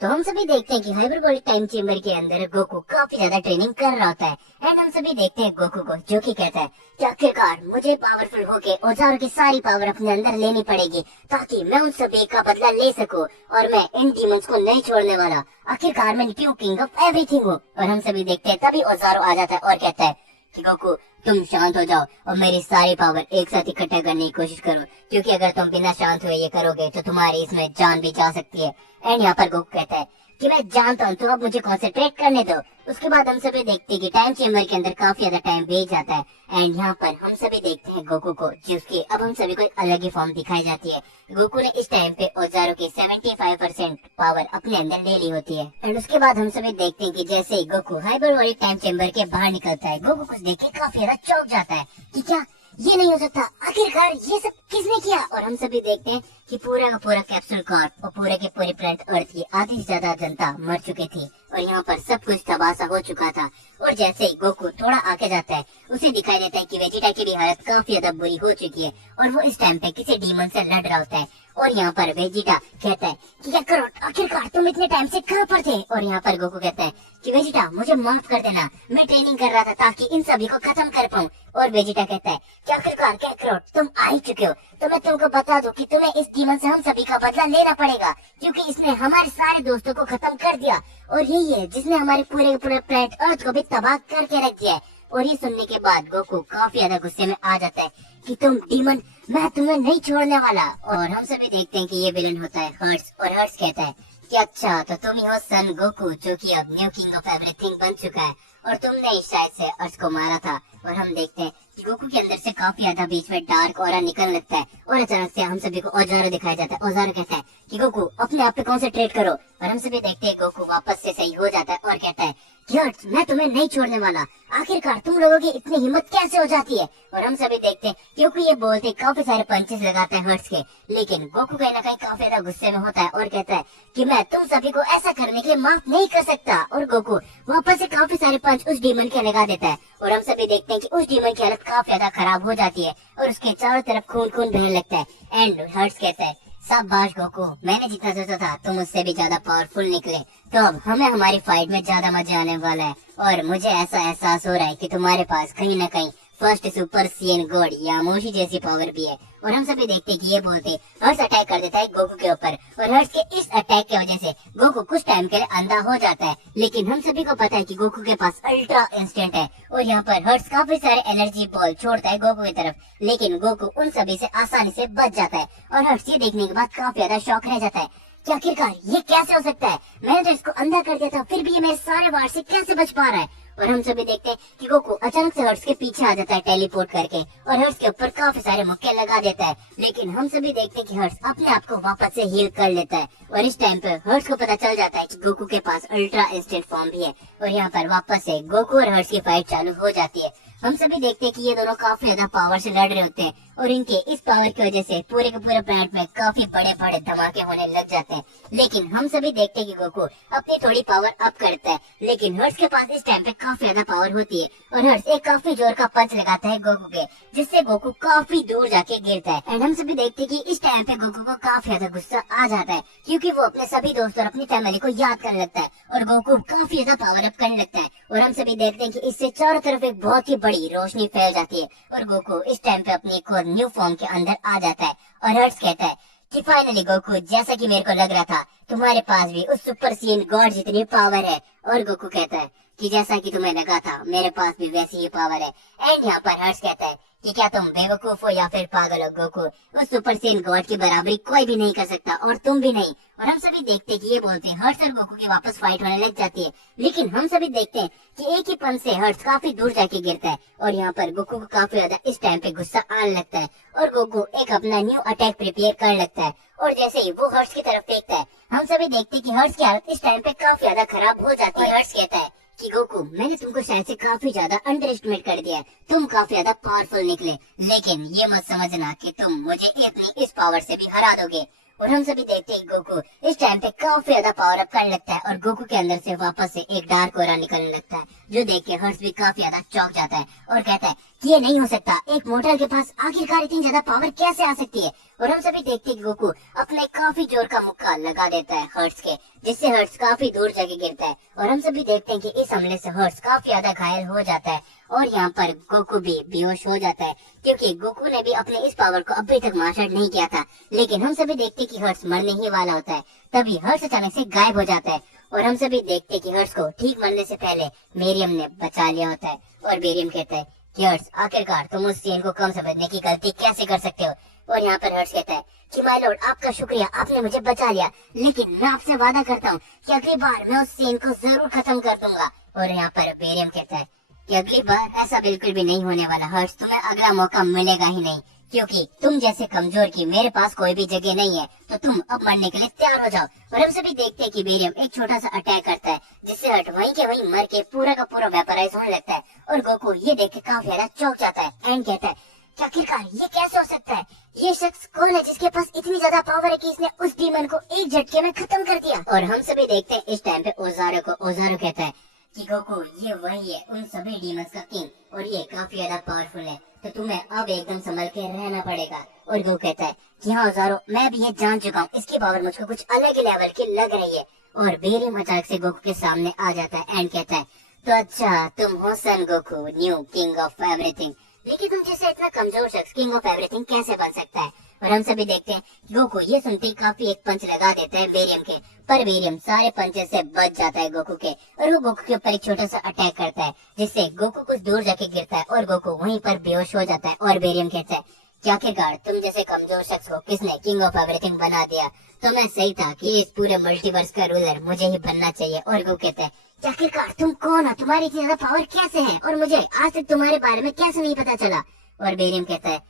तो हम सभी देखते हैं कि हाइपरबोलिक टाइम चेम्बर के अंदर गोकू काफी ज्यादा ट्रेनिंग कर रहा होता है। एंड हम सभी देखते हैं गोकू को, जो कि कहता है कि आखिरकार मुझे पावरफुल होके औजारों की सारी पावर अपने अंदर लेनी पड़ेगी ताकि मैं उन सभी का बदला ले सकूं और मैं इन डीमंस को नहीं छोड़ने वाला। आखिरकार मैं क्यों किंग ऑफ एवरीथिंग हूँ। और हम सभी देखते हैं तभी औजारो आ जाता है और कहता है कि गोकू तुम शांत हो जाओ और मेरी सारी पावर एक साथ इकट्ठा करने की कोशिश करो, क्योंकि अगर तुम बिना शांत हुए ये करोगे तो तुम्हारी इसमें जान भी जा सकती है। एंड यहाँ पर गोकू कहता है कि मैं जानता हूँ, तो अब मुझे कॉन्सेंट्रेट करने दो। उसके बाद हम सभी देखते हैं कि टाइम चेम्बर के अंदर काफी ज्यादा टाइम बीत जाता है। एंड यहाँ पर हम सभी देखते हैं गोकू को, जिसकी अब हम सभी को एक अलग ही फॉर्म दिखाई जाती है। गोकू ने इस टाइम पे औजारों की 75% पावर अपने अंदर ले ली होती है। एंड उसके बाद हम सभी देखते हैं कि जैसे ही गोकू हाइपरबोलिक टाइम चेम्बर के बाहर निकलता है, गोकू कुछ देख के काफी ज्यादा चौंक जाता है कि क्या ये नहीं हो सकता, आखिरकार ये सब किसने किया। और हम सभी देखते हैं कि पूरा का पूरा कैप्सूल कॉर्प और पूरे के पूरे प्लेनेट अर्थ की आधी से ज्यादा जनता मर चुकी थी और यहाँ पर सब कुछ तबाह हो चुका था। और जैसे ही गोकू थोड़ा आगे जाता है, उसे दिखाई देता है कि वेजिटा की भी हालत काफी ज्यादा बुरी हो चुकी है और वो इस टाइम पे किसी डीमन से लड़ रहा होता है। और यहाँ पर वेजिटा कहता है कि क्या करो, आखिरकार तुम इतने टाइम से कहाँ पर थे। और यहाँ पर गोकू कहता है कि वेजिटा मुझे माफ कर देना, मैं ट्रेनिंग कर रहा था ताकि इन सभी को खत्म कर पाऊँ। और वेजिटा कहता है कि आखिरकार क्या करो, तुम आ ही चुके हो, तो मैं तुमको बता दूं कि तुम्हें इस डीमन से हम सभी का बदला लेना पड़ेगा, क्योंकि इसने हमारे सारे दोस्तों को खत्म कर दिया और यही है जिसने हमारे पूरे पूरे प्लेनेट अर्थ को भी तबाह करके रख दिया है। और ये सुनने के बाद गोकू काफी ज्यादा गुस्से में आ जाता है कि तुम डीमन, मैं तुम्हें नहीं छोड़ने वाला। और हम सभी देखते हैं कि ये विलन होता है हर्ट्स। और हर्ट्स कहता है कि अच्छा तो तुम ही हो सन गोकू, जो कि अब न्यू किंग ऑफ एवरीथिंग बन चुका है और तुमने ही शायद से अर्थ को मारा था। और हम देखते हैं कि गोकू के अंदर से काफी ज्यादा बीच में डार्क ऑरा निकलने लगता है और अचानक से हम सभी को औजारो दिखाया जाता है। औजारो कहता है कि गोकू अपने आप पे कॉन्सेंट्रेट करो। और हम सभी देखते हैं गोकू वापस से सही हो जाता है और कहता है कि हर्ट्स, मैं तुम्हें नहीं छोड़ने वाला, आखिरकार तुम लोगों की इतनी हिम्मत कैसे हो जाती है। और हम सभी देखते हैं क्योंकि ये बोलते काफी सारे पंचेस लगाते हैं हर्ट्स के, लेकिन गोकू कहीं ना कहीं काफी ज्यादा गुस्से में होता है और कहता है कि मैं तुम सभी को ऐसा करने के लिए माफ नहीं कर सकता। और गोकू वापस से काफी सारे पंच उस डीमन के लगा देता है और हम सभी देखते हैं कि उस डीमन की हालत काफी ज्यादा खराब हो जाती है और उसके चारों तरफ खून खून बहने लगता है। एंड हर्ट्स कहता है शाबाश गोकू, मैंने जितना सोचा था तुम उससे भी ज्यादा पावरफुल निकले, तो अब हमें हमारी फाइट में ज्यादा मजा आने वाला है। और मुझे ऐसा एहसास हो रहा है कि तुम्हारे पास कहीं ना कहीं फर्स्ट सुपर सीएन गॉड या मोशी जैसी पावर भी है। और हम सभी देखते हैं कि ये बोलते हर्ष अटैक कर देता है गोकू के ऊपर और हर्ष के इस अटैक की वजह से गोकू कुछ टाइम के लिए अंधा हो जाता है। लेकिन हम सभी को पता है कि गोकू के पास अल्ट्रा इंस्टेंट है और यहाँ पर हर्ष काफी सारे एनर्जी बॉल छोड़ता है गोकू की तरफ, लेकिन गोकू उन सभी से आसानी से बच जाता है। और हर्ष ये देखने के बाद काफी ज्यादा शॉक रह जाता है कि आखिरकार ये कैसे हो सकता है, मैंने तो इसको अंधा कर दिया था, फिर भी ये मेरे सारे वार से कैसे बच पा रहा है। और हम सभी देखते हैं कि गोकू अचानक से हर्ष के पीछे आ जाता है टेलीपोर्ट करके और हर्ष के ऊपर काफी सारे मुक्के लगा देता है। लेकिन हम सभी देखते हैं कि हर्ष अपने आप को वापस से हील कर लेता है और इस टाइम पे हर्ष को पता चल जाता है कि गोकू के पास अल्ट्रा इंस्टेंट फॉर्म भी है और यहाँ पर वापस से गोकू और हर्ष की फाइट चालू हो जाती है। हम सभी देखते हैं कि ये दोनों काफी ज्यादा पावर से लड़ रहे होते हैं और इनके इस पावर की वजह से पूरे के पूरे प्लेनेट में काफी बड़े बड़े धमाके होने लग जाते हैं। लेकिन हम सभी देखते हैं कि गोकू अपनी थोड़ी पावर अप करता है, लेकिन हर्ष के पास इस टाइम पे काफी ज्यादा पावर होती है और हर्ष एक काफी जोर का पंच लगाता है गोकू के, जिससे गोकू काफी दूर जाके गिरता है। एंड हम सभी देखते हैं कि इस टाइम पे गोकू को काफी ज्यादा गुस्सा आ जाता है क्योंकि वो अपने सभी दोस्त और अपनी फैमिली को याद करने लगता है और गोकू काफी ज्यादा पावर अप करने लगता है। और हम सभी देखते हैं कि इससे चारों तरफ एक बहुत ही बड़ी रोशनी फैल जाती है और गोकू इस टाइम पे अपनी एक और न्यू फॉर्म के अंदर आ जाता है। और हर्ष कहता है कि फाइनली गोकू, जैसा कि मेरे को लग रहा था तुम्हारे पास भी उस सुपर सीन गॉड जितनी पावर है। और गोकू कहता है कि जैसा कि तुम्हें लगा था मेरे पास भी वैसी ही पावर है। एंड यहाँ पर हर्ष कहता है कि क्या तुम बेवकूफ हो या फिर पागल हो गोकू, उस सुपर सेन गॉड की बराबरी कोई भी नहीं कर सकता और तुम भी नहीं। और हम सभी देखते हैं कि ये बोलते हैं हर्ष और गोकू की वापस फाइट होने लग जाती है, लेकिन हम सभी देखते हैं कि एक ही पंच से हर्ष काफी दूर जाके गिरता है और यहाँ पर गोकू को काफी ज्यादा इस टाइम पे गुस्सा आने लगता है और गोकू एक अपना न्यू अटैक प्रिपेयर करने लगता है और जैसे ही वो हर्ष की तरफ फेंकता है, हम सभी देखते हैं कि हर्ष की हालत इस टाइम पे काफी ज्यादा खराब हो जाती है। हर्ष कहता है कि गोकू, मैंने तुमको शायद से काफी ज्यादा अंडर एस्टिमेट कर दिया है, तुम काफी ज्यादा पावरफुल निकले, लेकिन ये मत समझना कि तुम मुझे अपनी इस पावर से भी हरा दोगे। और हम सभी देखते हैं गोकू इस टाइम पे काफी ज्यादा पावर अप करने लगता है और गोकू के अंदर से वापस से एक डार्क ऑरा निकलने लगता है, जो देख के हर्ष भी काफी ज्यादा चौंक जाता है और कहता है ये नहीं हो सकता, एक मोर्टल के पास आखिरकार इतनी ज्यादा पावर कैसे आ सकती है। और हम सभी देखते हैं कि गोकू अपने काफी जोर का मुक्का लगा देता है हर्ट्स के, जिससे हर्ट्स काफी दूर जाके गिरता है। और हम सभी देखते हैं कि इस हमले से हर्ट्स काफी ज्यादा घायल हो जाता है और यहाँ पर गोकू भी बेहोश हो जाता है, क्योंकि गोकू ने भी अपने इस पावर को अभी तक मास्टर नहीं किया था। लेकिन हम सभी देखते हैं कि हर्ट्स मरने ही वाला होता है, तभी हर्ट्स अचानक से गायब हो जाता है। और हम सभी देखते हैं कि हर्ट्स को ठीक मरने से पहले मेरियम ने बचा लिया होता है। और मेरियम कहता है कि हर्ट्स, आखिरकार तुम उस सीन को कम समझने की गलती कैसे कर सकते हो। और यहाँ पर हर्ट्स कहता है कि माय लॉर्ड, आपका शुक्रिया, आपने मुझे बचा लिया, लेकिन मैं आपसे वादा करता हूँ कि अगली बार मैं उस सीन को जरूर खत्म कर दूंगा। और यहाँ पर मेरियम कहता है कि अगली बार ऐसा बिल्कुल भी नहीं होने वाला हर्ट्स, तुम्हें अगला मौका मिलेगा ही नहीं, क्योंकि तुम जैसे कमजोर की मेरे पास कोई भी जगह नहीं है, तो तुम अब मरने के लिए तैयार हो जाओ। और हम सभी देखते हैं कि बेरियम एक छोटा सा अटैक करता है, जिससे हर्ट वहीं के वहीं मर के पूरा का पूरा वेपराइज होने लगता है। और गोकू ये देख के काफी ज्यादा चौंक जाता है एंड कहता है कि आखिरकार ये कैसे हो सकता है, ये शख्स कौन है जिसके पास इतनी ज्यादा पावर है कि इसने उस डीमन को एक झटके में खत्म कर दिया। और हम सभी देखते हैं इस टाइम पे ओजारो को। ओजारो कहता है कि गोकू, ये वही है उन सभी डीमंस का किंग, और ये काफी ज्यादा पावरफुल है, तो तुम्हें अब एकदम संभल के रहना पड़ेगा। और गोकू कहता है कि हाँ ओजारो, मैं भी ये जान चुका हूँ, इसकी पावर मुझको कुछ अलग ही लेवल की लग रही है। और बेरियम अचानक से गोकू के सामने आ जाता है एंड कहता है, तो अच्छा तुम हो Son Goku, new king of everything, लेकिन तुम जैसे इतना कमजोर शख्स किंग ऑफ एवरीथिंग कैसे बन सकता है। और हम सभी देखते हैं गोकू ये सुनते ही काफी एक पंच लगा देता है बेरियम के, पर बेरियम सारे पंचेस से बच जाता है गोकू के, और वो गोकू के ऊपर एक छोटा सा अटैक करता है, जिससे गोकू कुछ दूर जाके गिरता है और गोकू वहीं पर बेहोश हो जाता है। और बेरियम कहता है कि आखिरकार तुम जैसे कमजोर शख्स को किसने किंग ऑफ एवरीथिंग बना दिया, तो मैं सही था कि इस पूरे मल्टीवर्स का रूलर मुझे ही बनना चाहिए। और गोकू कहता है कि आखिरकार तुम कौन हो, तुम्हारी इतनी ज्यादा पावर कैसे है, और मुझे आज तक तुम्हारे बारे में कैसे नहीं पता चला। और बेरियम कहता है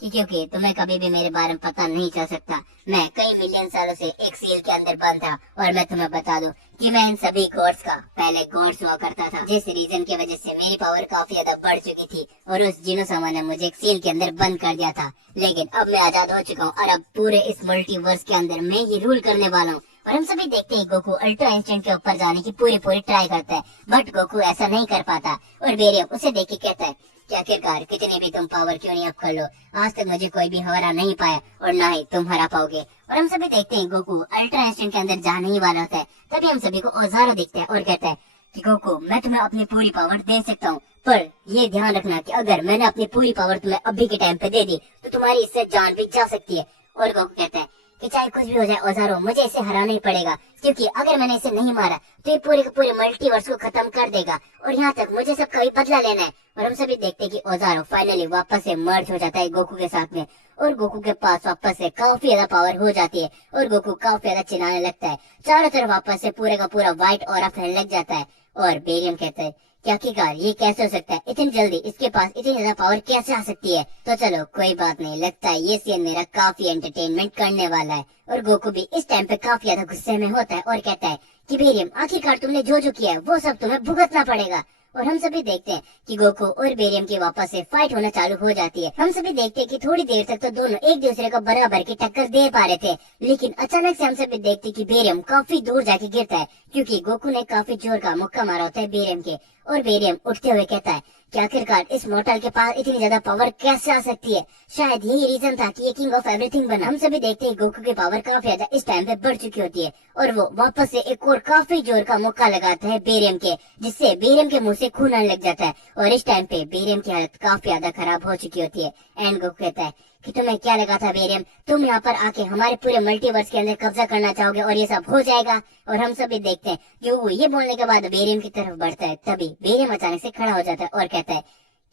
कि क्योंकि तुम्हें कभी भी मेरे बारे में पता नहीं चल सकता, मैं कई मिलियन सालों से एक सील के अंदर बंद था। और मैं तुम्हें बता दूं कि मैं इन सभी कोर्स का पहले कोर्स हुआ करता था, जिस रीजन की वजह से मेरी पावर काफी ज्यादा बढ़ चुकी थी, और उस जिनोसामा ने मुझे एक सील के अंदर बंद कर दिया था। लेकिन अब मैं आजाद हो चुका हूँ, और अब पूरे इस मल्टीवर्स के अंदर मैं ही रूल करने वाला हूँ। और हम सभी देखते हैं गोकू अल्ट्रा इंस्टेंट के ऊपर जाने की पूरी ट्राई करता है, बट गोकू ऐसा नहीं कर पाता। और बेरियम उसे देख के कहता है कि आखिरकार कितनी भी तुम पावर क्यों नहीं अप कर लो, आज तक मुझे कोई भी हरा नहीं पाया, और ना ही तुम हरा पाओगे। और हम सभी देखते हैं गोकू अल्ट्रा इंस्टेंट के अंदर जाने ही वाला होता है, तभी हम सभी को ओजारो दिखता है और कहता है कि गोकू, मैं तुम्हें अपनी पूरी पावर दे सकता हूँ, पर ये ध्यान रखना कि अगर मैंने अपनी पूरी पावर तुम्हें अभी के टाइम पे दे दी, तो तुम्हारी इससे जान भी जा सकती है। और गोकू कहता है कि चाहे कुछ भी हो जाए ओजारो, मुझे इसे हराना ही पड़ेगा, क्योंकि अगर मैंने इसे नहीं मारा तो ये पूरे के पूरे मल्टीवर्स को खत्म कर देगा, और यहाँ तक मुझे सबका भी बदला लेना है। और हम सभी देखते हैं कि ओजारो फाइनली वापस से मर्ज हो जाता है गोकू के साथ में, और गोकू के पास वापस से काफी ज्यादा पावर हो जाती है, और गोकू काफी ज्यादा चिल्लाने लगता है, चारों तरफ वापस से पूरे का पूरा व्हाइट ऑरा फैलने लग जाता है। और बेरियम कहता है कि आखिरकार ये कैसे हो सकता है, इतनी जल्दी इसके पास इतनी ज्यादा पावर कैसे आ सकती है। तो चलो कोई बात नहीं, लगता है ये सीन मेरा काफी एंटरटेनमेंट करने वाला है। और गोकू भी इस टाइम पे काफी ज्यादा गुस्से में होता है और कहता है कि बेरियम, आखिरकार तुमने जो जो किया है वो सब तुम्हें भुगतना पड़ेगा। और हम सभी देखते हैं कि गोकू और बेरियम की वापस से फाइट होना चालू हो जाती है। हम सभी देखते हैं कि थोड़ी देर तक तो दोनों एक दूसरे को बराबर की टक्कर दे पा रहे थे, लेकिन अचानक से हम सभी देखते हैं कि बेरियम काफी दूर जाके गिरता है, क्योंकि गोकू ने काफी जोर का मुक्का मारा होता है बेरियम के। और बेरियम उठते हुए कहता है कि आखिरकार इस मोर्टल के पास इतनी ज्यादा पावर कैसे आ सकती है, शायद यही रीजन था कि ये किंग ऑफ एवरीथिंग बना। हम सभी देखते हैं गोकू की पावर काफी ज्यादा इस टाइम पे बढ़ चुकी होती है, और वो वापस से एक और काफी जोर का मुक्का लगाता है बेरियम के, जिससे बेरियम के मुंह से खून आने लग जाता है। और इस टाइम पे बेरियम की हालत काफी ज्यादा खराब हो चुकी होती है। एंड गोकू कहता है कि तुम्हें क्या लगा था बेरियम, तुम यहाँ पर आके हमारे पूरे मल्टीवर्स के अंदर कब्जा करना चाहोगे और ये सब हो जाएगा। और हम सभी देखते हैं कि वो ये बोलने के बाद बेरियम की तरफ बढ़ता है, तभी बेरियम अचानक से खड़ा हो जाता है और कहता है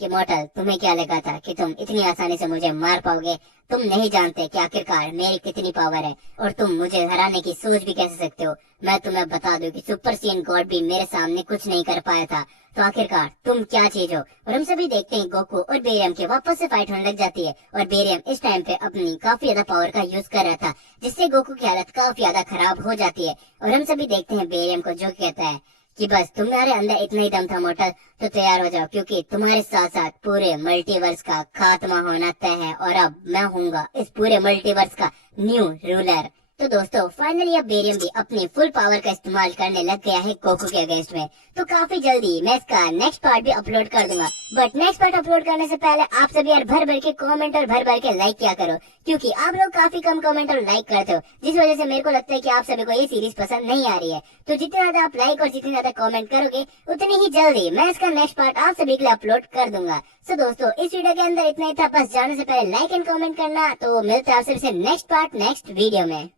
कि मोर्टल, तुम्हें क्या लगा था कि तुम इतनी आसानी से मुझे मार पाओगे, तुम नहीं जानते कि आखिरकार मेरी कितनी पावर है, और तुम मुझे हराने की सोच भी कैसे सकते हो। मैं तुम्हें बता दूं कि सुपर सीन गॉड भी मेरे सामने कुछ नहीं कर पाया था, तो आखिरकार तुम क्या चीज हो। और हम सभी देखते हैं गोकू और बेरियम की वापस से फाइट होने लग जाती है, और बेरियम इस टाइम पे अपनी काफी ज्यादा पावर का यूज कर रहा था, जिससे गोकू की हालत काफी ज्यादा खराब हो जाती है। और हम सभी देखते हैं बेरियम को जो कहता है कि बस तुम्हारे अंदर इतना ही दम था मोर्टल, तो तैयार हो जाओ, क्योंकि तुम्हारे साथ साथ पूरे मल्टीवर्स का खात्मा होना तय है, और अब मैं हूँगा इस पूरे मल्टीवर्स का न्यू रूलर। तो दोस्तों फाइनली अब बेरियम भी अपनी फुल पावर का इस्तेमाल करने लग गया है गोकू के अगेंस्ट में। तो काफी जल्दी मैं इसका नेक्स्ट पार्ट भी अपलोड कर दूंगा। बट नेक्स्ट पार्ट अपलोड करने से पहले आप सभी यार भर भर के कमेंट और भर भर के लाइक किया करो, क्योंकि आप लोग काफी कम कमेंट और लाइक करते हो, जिस वजह से मेरे को लगता है कि आप सभी को ये सीरीज पसंद नहीं आ रही है। तो जितने ज्यादा आप लाइक और जितने ज्यादा कमेंट करोगे उतनी ही जल्दी मैं इसका नेक्स्ट पार्ट आप सभी के लिए अपलोड कर दूंगा। सो दोस्तों इस वीडियो के अंदर इतना ही था, बस जाने से पहले लाइक एंड कमेंट करना। तो मिलते हैं आप सभी से नेक्स्ट पार्ट नेक्स्ट वीडियो में।